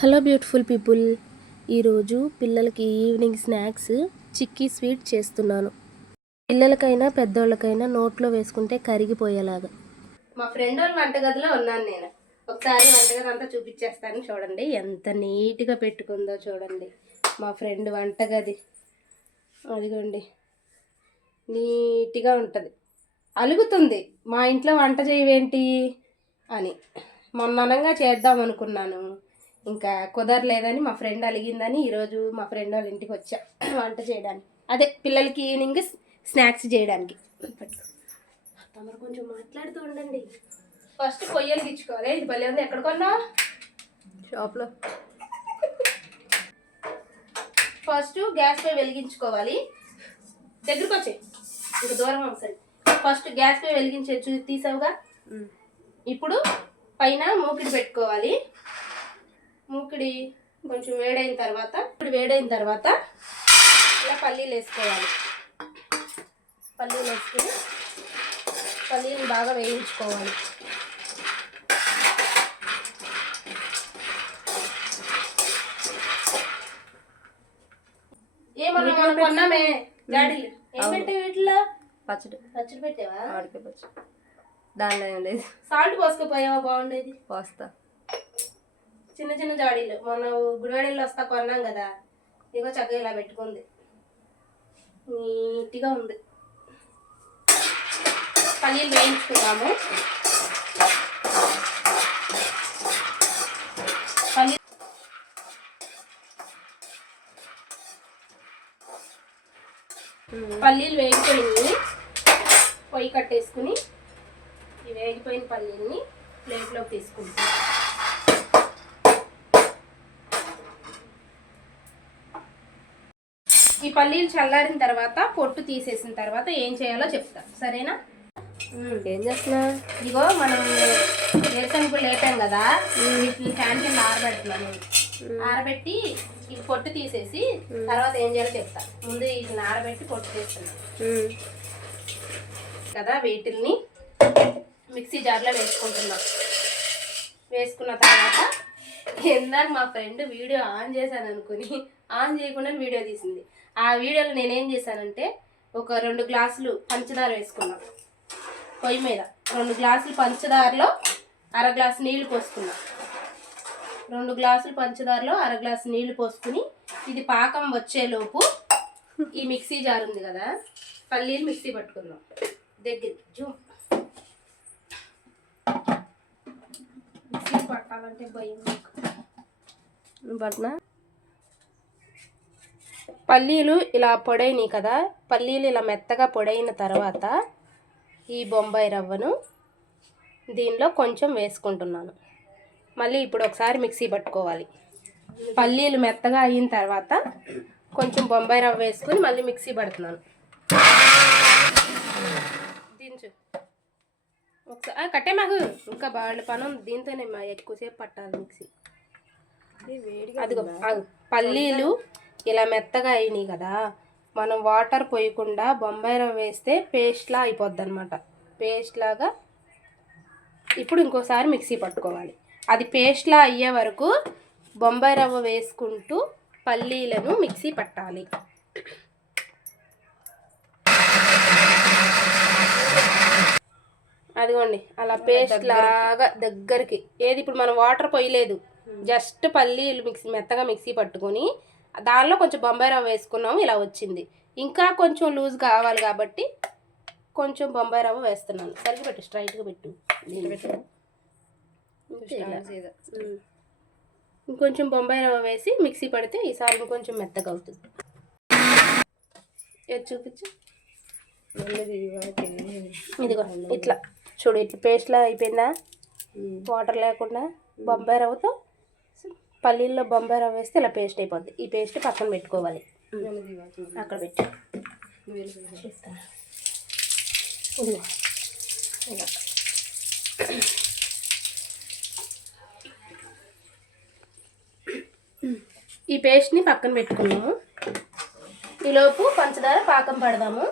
Hello beautiful people, ఈరోజు పిల్లలకి evening snacks chikki sweet చేస్తున్నాను. పిల్లలకైనా పెద్దోళ్ళకైనా నోట్లో వేసుకుంటే కరిగిపోయేలాగా. మా ఫ్రెండ్ వాళ్ళ వంటగదిలో ఉన్నాను నేను. ఒకసారి వంటగది అంతా చూపించేస్తాను. చూడండి ఎంత నీట్గా పెట్టుకుందో చూడండి మా ఫ్రెండ్ వంటగది. అదిగోండి నీట్గా ఉంటుంది. అలుగుతుంది మా ఇంట్లో వంట చేయవేంటి అని. మొన్ననంగా చేద్దాం అనుకున్నాను, ఇంకా కుదరలేదని మా ఫ్రెండ్ అలిగిందని ఈరోజు మా ఫ్రెండ్ వాళ్ళ ఇంటికి వచ్చా వంట చేయడానికి. అదే పిల్లలకి ఈవినింగ్ స్నాక్స్ చేయడానికి. తమరు కొంచెం మాట్లాడుతూ ఉండండి. ఫస్ట్ పొయ్యలు గిచ్చుకోవాలి. ఇది భలే ఉంది. ఎక్కడ కొన్నావు? షాప్లో. ఫస్ట్ గ్యాస్ పై వెలిగించుకోవాలి. దగ్గరకు వచ్చాయి, ఇంకా దూరం సరే. ఫస్ట్ గ్యాస్ పై వెలిగించే తీసావుగా. ఇప్పుడు పైన మూకిడి పెట్టుకోవాలి. మూకిడి కొంచెం వేడైన తర్వాత ఇలా పల్లీలు వేసుకోవాలి. పల్లీలు వేసుకుని పల్లీలు బాగా వేయించుకోవాలి. ఏమన్నా కొన్నామే గాడీలు ఏం పెట్టావు? వీటిలో పచ్చడి పెట్టావా? పచ్చడి. దానిలో ఏం లేదు. సాల్ట్ పోసుకుపోయావా? బాగుండేది. పోస్తా. చిన్న చిన్న జాడీలు మొన్న గుడివాడీలు వస్తా కొన్నాం కదా, ఇగో చక్కగా ఇలా పెట్టుకుంది. నీట్గా ఉంది. పల్లీలు వేయించుకున్నాము. పల్లీలు వేగిపోయింది. పొయ్యి కట్టేసుకుని ఈ వేగిపోయిన పల్లీలని ప్లేట్లోకి తీసుకుంటాం. ఈ పల్లీలు చల్లారిన తర్వాత పొట్టు తీసేసిన తర్వాత ఏం చేయాలో చెప్తా, సరేనా? ఏం చేస్తున్నా? ఇగో మనం వేరుశనగలు లేపాం కదా, వీటిని ఫ్యాన్ కింద ఆరబెడుతున్నాను. ఆరబెట్టి ఈ పొట్టు తీసేసి తర్వాత ఏం చేయాలో చెప్తా. ముందు వీటిని ఆరబెట్టి పొట్టు తీస్తున్నాను కదా. వీటిల్ని మిక్సీ జార్లో వేసుకుంటున్నాం. వేసుకున్న తర్వాత ఇందాక మా ఫ్రెండ్ వీడియో ఆన్ చేశాను అనుకుని ఆన్ చేయకుండా వీడియో తీసింది. ఆ వీడియోలో నేనేం చేశానంటే ఒక 2 గ్లాసులు పంచదార వేసుకున్నాం. పొయ్యి మీద 2 గ్లాసులు పంచదారలో 1/2 గ్లాసు నీళ్లు పోసుకున్నాం. 2 గ్లాసులు పంచదారలో 1/2 గ్లాసు నీళ్లు పోసుకుని ఇది పాకం వచ్చేలోపు ఈ మిక్సీ జార్ ఉంది కదా, పల్లీలు మిక్సీ పట్టుకుందాం. దగ్గరికి జూమ్. మిక్సీ పట్టాలంటే భయం పట్టినా. పల్లీలు ఇలా పొడైనాయి కదా, పల్లీలు ఇలా మెత్తగా పొడైన తర్వాత ఈ బొంబాయి రవ్వను దీనిలో కొంచెం వేసుకుంటున్నాను. మళ్ళీ ఇప్పుడు ఒకసారి మిక్సీ పట్టుకోవాలి. పల్లీలు మెత్తగా అయిన తర్వాత కొంచెం బొంబాయి రవ్వ వేసుకుని మళ్ళీ మిక్సీ పడుతున్నాను. దించు ఒకసారి. కట్టే మాకు ఇంకా బాగా పనం దీంతోనే మా ఎక్కువసేపు పట్టాలి మిక్సీ. అదిగో పల్లీలు ఇలా మెత్తగా అయినాయి కదా, మనం వాటర్ పోయకుండా బొంబాయి రవ్వ వేస్తే పేస్ట్లా అయిపోద్ది అనమాట. పేస్ట్ లాగా ఇప్పుడు ఇంకోసారి మిక్సీ పట్టుకోవాలి. అది పేస్ట్లా అయ్యే వరకు బొంబాయి రవ్వ వేసుకుంటూ పల్లీలను మిక్సీ పట్టాలి. అదిగోండి అలా పేస్ట్ లాగా దగ్గరికి. ఏది ఇప్పుడు మనం వాటర్ పోయలేదు, జస్ట్ పల్లీలు మెత్తగా మిక్సీ పట్టుకొని దానిలో కొంచెం బొంబాయి రవ్వ వేసుకున్నాము. ఇలా వచ్చింది. ఇంకా కొంచెం లూజ్ కావాలి కాబట్టి కొంచెం బొంబాయి రవ్వ వేస్తున్నాను. సరిగ్గా పెట్టు, స్ట్రైట్గా పెట్టు. ఇంకొంచెం బొంబాయి రవ్వ వేసి మిక్సీ పడితే ఈసారి ఇంకొంచెం మెత్తగా అవుతుంది. ఏది చూపించు. ఇదిగో ఇట్లా చూడు, ఇట్లా పేస్ట్లా అయిపోయిందా, వాటర్ లేకుండా. బొంబాయి రవ్వతో పల్లీల్లో బొంబాయి రవ్వ వేస్తే ఇలా పేస్ట్ అయిపోద్ది. ఈ పేస్ట్ పక్కన పెట్టుకోవాలి. అక్కడ పెట్టి ఈ పేస్ట్ని పక్కన పెట్టుకున్నాము. ఈలోపు పంచదార పాకం పడదాము.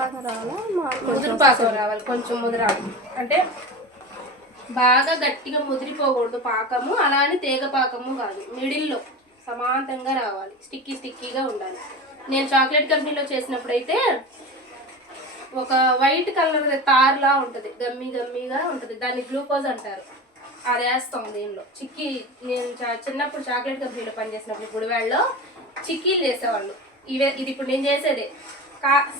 పాకం రావాలా ముదురు పాకం రావాలి, కొంచెం ముదిరాలి. అంటే బాగా గట్టిగా ముదిరిపోకూడదు పాకము, అలానే తీగ పాకము కాదు, మిడిల్లో సమాంతంగా రావాలి, స్టిక్కీగా ఉండాలి. నేను చాక్లెట్ కంపెనీలో చేసినప్పుడు అయితే ఒక వైట్ కలర్ తార్లా ఉంటుంది, గమ్మీగా ఉంటుంది, దాన్ని గ్లూకోజ్ అంటారు. అది వేస్తాం దీనిలో. చిక్కీ నేను చిన్నప్పుడు చాక్లెట్ కంపెనీలో పనిచేసినప్పుడు గుడివాడలో చిక్కీలు చేసేవాళ్ళు. ఇది ఇప్పుడు నేను చేసేదే.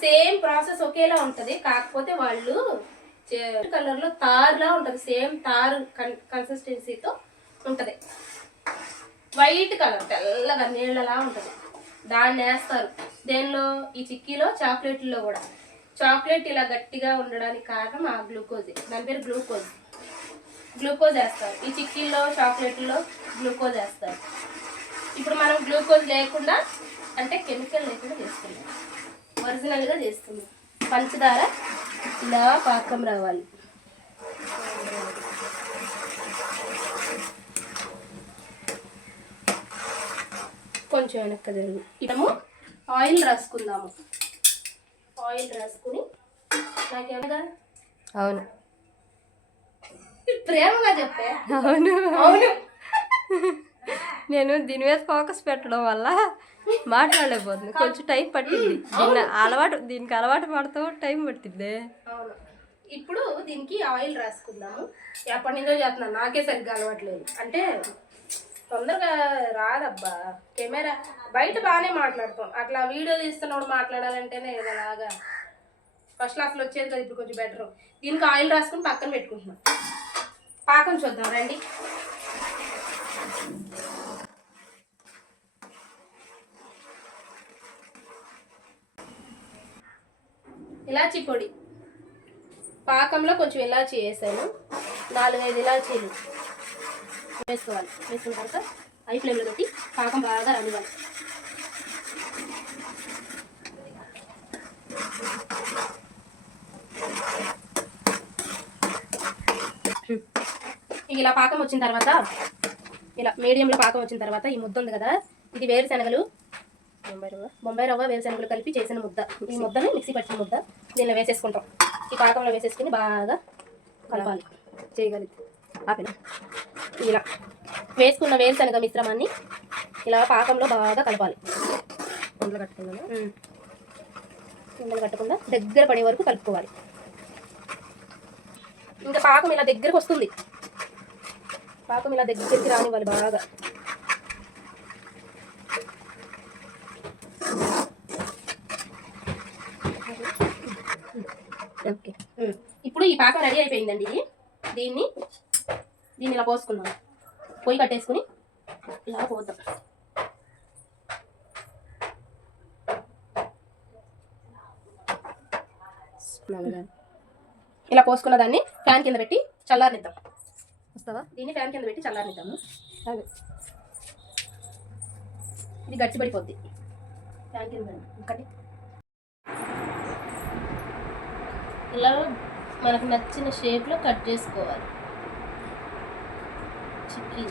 సేమ్ ప్రాసెస్ ఒకేలా ఉంటుంది, కాకపోతే వాళ్ళు కలర్లో తార్లా ఉంటుంది, సేమ్ తారు కన్సిస్టెన్సీతో ఉంటుంది. వైట్ కలర్ తెల్లగా నీళ్ళలా ఉంటుంది, దాన్ని వేస్తారు. దేనిలో? ఈ చిక్కీలో, చాక్లెట్లో కూడా. చాక్లెట్ ఇలా గట్టిగా ఉండడానికి కారణం ఆ గ్లూకోజ్, దాని పేరు గ్లూకోజ్ వేస్తారు. ఈ చిక్కీల్లో, చాక్లెట్లో గ్లూకోజ్ వేస్తారు. ఇప్పుడు మనం గ్లూకోజ్ లేకుండా, అంటే కెమికల్ లేకుండా చేస్తున్నాం, ఒరిజినల్గా చేస్తున్నాం. పంచదార ఇలా పాకం రావాలి. కొంచెం వెనక్కి జరుగు. ఇప్పుడు ఆయిల్ రాసుకుందాము. ఆయిల్ రాసుకుని నాకేమన్నా అవును ప్రేమగా చెప్పే. అవును అవును నేను దీని మీద ఫోకస్ పెట్టడం వల్ల మాట్లాడలేకపోతుంది, కొంచెం టైం పట్టింది. దీనికి అలవాటు పడతావు, టైం పట్టింది. అవును. ఇప్పుడు దీనికి ఆయిల్ రాసుకుందాము. ఎప్పటి నుంచో చేస్తున్నాను, నాకే సరిగ్గా అలవాట్లేదు. అంటే తొందరగా రాదబ్బా. కెమెరా బయట బాగానే మాట్లాడతాం, అట్లా వీడియో తీస్తున్నప్పుడు మాట్లాడాలంటేనే ఇలాగా ఫస్ట్ క్లాస్లో వచ్చేది కదా. ఇప్పుడు కొంచెం బెటర్. దీనికి ఆయిల్ రాసుకుని పక్కన పెట్టుకుంటున్నాం. పాకం చూద్దాం రండి. ఇలాచీ పొడి పాకంలో కొంచెం ఇలాచీ వేసాను, 4-5 ఇలాచీలు వేసుకోవాలి. వేసుకున్న తర్వాత హై ఫ్లేమ్లో పెట్టి పాకం బాగా రానివ్వాలి. ఇలా పాకం వచ్చిన తర్వాత, ఇలా మీడియంలో పాకం వచ్చిన తర్వాత ఈ ముద్ద ఉంది కదా, ఇది వేరుశనగలు, బొంబాయి రవ్వ వేరుశనగలు కలిపి చేసిన ముద్ద. ఈ ముద్దని మిక్సీ పట్టిన ముద్ద దీనిలో వేసేసుకుంటాం. ఈ పాకంలో వేసేసుకుని బాగా కలపాలి. చేయగలిగితే ఆపిన ఇలా వేసుకున్న వేరుశనగ మిశ్రమాన్ని ఇలా పాకంలో బాగా కలపాలి. ఉండలు కట్టకుండా దగ్గర పడే వరకు కలుపుకోవాలి. ఇంకా పాకం ఇలా దగ్గరకు వస్తుంది, పాకం ఇలా దగ్గరికి రానివ్వాలి బాగా. ఓకే, ఇప్పుడు ఈ పాకం రెడీ అయిపోయిందండి. దీన్ని ఇలా పోసుకుందాం. పొయ్యి కట్టేసుకుని ఇలా పోద్దాం. ఇలా పోసుకున్న దాన్ని ఫ్యాన్ కింద పెట్టి చల్లారనిద్దాం. వస్తావా? దీన్ని ఫ్యాన్ కింద పెట్టి చల్లారనిద్దాము. ఇది గట్టి పడిపోద్ది. ఫ్యాన్ కింద ఒకటి ఇలా మనకు నచ్చిన షేప్లో కట్ చేసుకోవాలి. చిక్కీ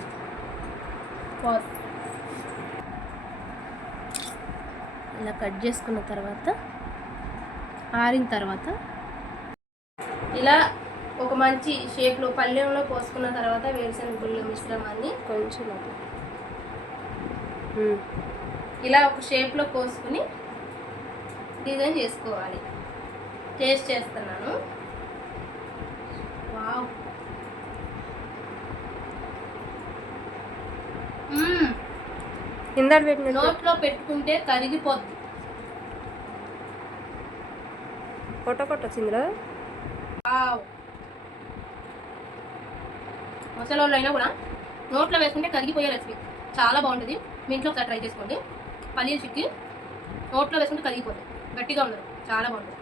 ఇలా కట్ చేసుకున్న తర్వాత, ఆరిన తర్వాత ఇలా ఒక మంచి షేప్లో పళ్ళెంలో పోసుకున్న తర్వాత వేరుశనగ గుళ్ళ మిశ్రమాన్ని కొంచెం ఇలా ఒక షేప్లో పోసుకుని డిజైన్ చేసుకోవాలి. టేస్ట్ చేస్తున్నాను. వావ్, ఇందాక పెట్టిన నోట్లో పెట్టుకుంటే కరిగిపోద్ది. కొట్టొచ్చిందిరా. మసాలా అయినా కూడా నోట్లో వేసుకుంటే కరిగిపోయే రెసిపీ చాలా బాగుంటుంది. మీ ఇంట్లో ఒకసారి ట్రై చేసుకోండి. పల్లీలు చిక్కి నోట్లో వేసుకుంటే కరిగిపోతుంది, గట్టిగా ఉండదు, చాలా బాగుంటుంది.